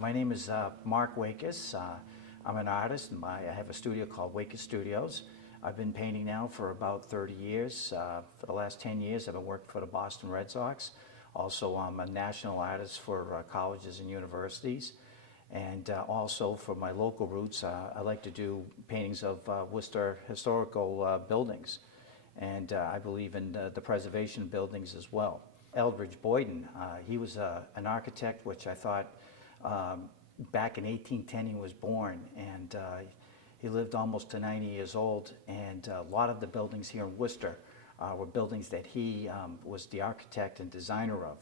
My name is Mark Waitkus. I'm an artist. I have a studio called Waitkus Studios. I've been painting now for about 30 years. For the last 10 years, I've been working for the Boston Red Sox. Also, I'm a national artist for colleges and universities. And also for my local roots, I like to do paintings of Worcester historical buildings. And I believe in the preservation of buildings as well. Elbridge Boyden, he was an architect, which I thought back in 1810 he was born, and he lived almost to 90 years old, and a lot of the buildings here in Worcester were buildings that he was the architect and designer of.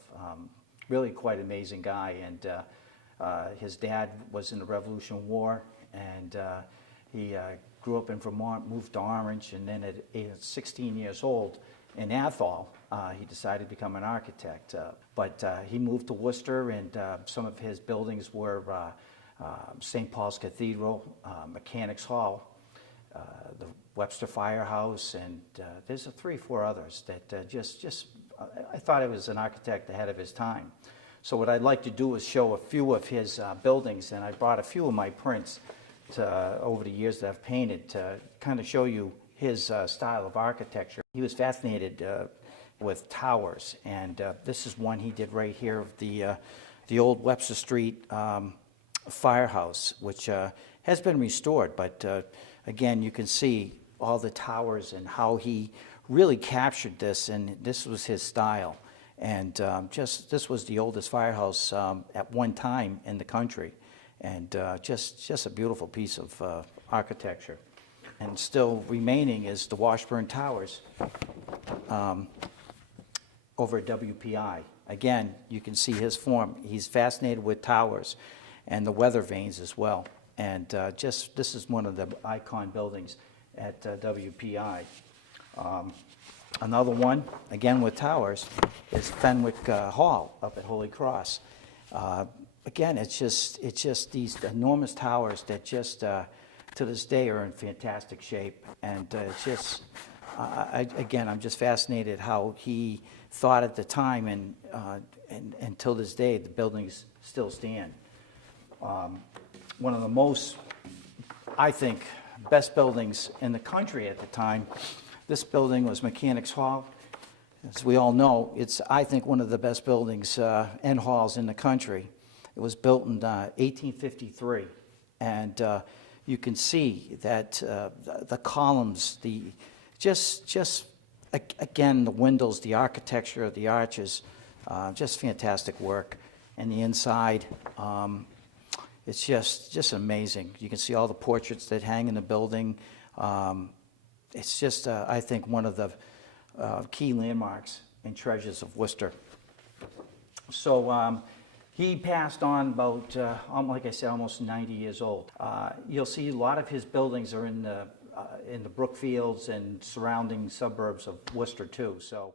Really quite an amazing guy, and his dad was in the Revolutionary War, and he grew up in Vermont, moved to Orange, and then at 16 years old in Athol, he decided to become an architect. But he moved to Worcester, and some of his buildings were St. Paul's Cathedral, Mechanics Hall, the Webster Firehouse, and there's 3 or 4 others that I thought he was an architect ahead of his time. So what I'd like to do is show a few of his buildings, and I brought a few of my prints over the years that I've painted to kind of show you his style of architecture. He was fascinated with towers, and this is one he did right here of the old Webster Street firehouse, which has been restored, but again, you can see all the towers and how he really captured this, and this was his style. And this was the oldest firehouse at one time in the country, and just a beautiful piece of architecture. And still remaining is the Washburn Towers over at WPI. Again, you can see his form. He's fascinated with towers and the weather vanes as well. And this is one of the icon buildings at WPI. Another one, again with towers, is Fenwick Hall up at Holy Cross. Again, it's just these enormous towers that just to this day are in fantastic shape, and it's just again, I'm just fascinated how he thought at the time, and until this day the buildings still stand. One of the most, I think, best buildings in the country at the time. This building was Mechanics Hall. As we all know, it's, I think, one of the best buildings and halls in the country. It was built in 1853, and you can see that the columns, again, the windows, the architecture of the arches, just fantastic work. And the inside, it's just amazing. You can see all the portraits that hang in the building. It's just, I think, one of the key landmarks and treasures of Worcester. So he passed on about, like I said, almost 90 years old. You'll see a lot of his buildings are in the Brookfields and surrounding suburbs of Worcester too. So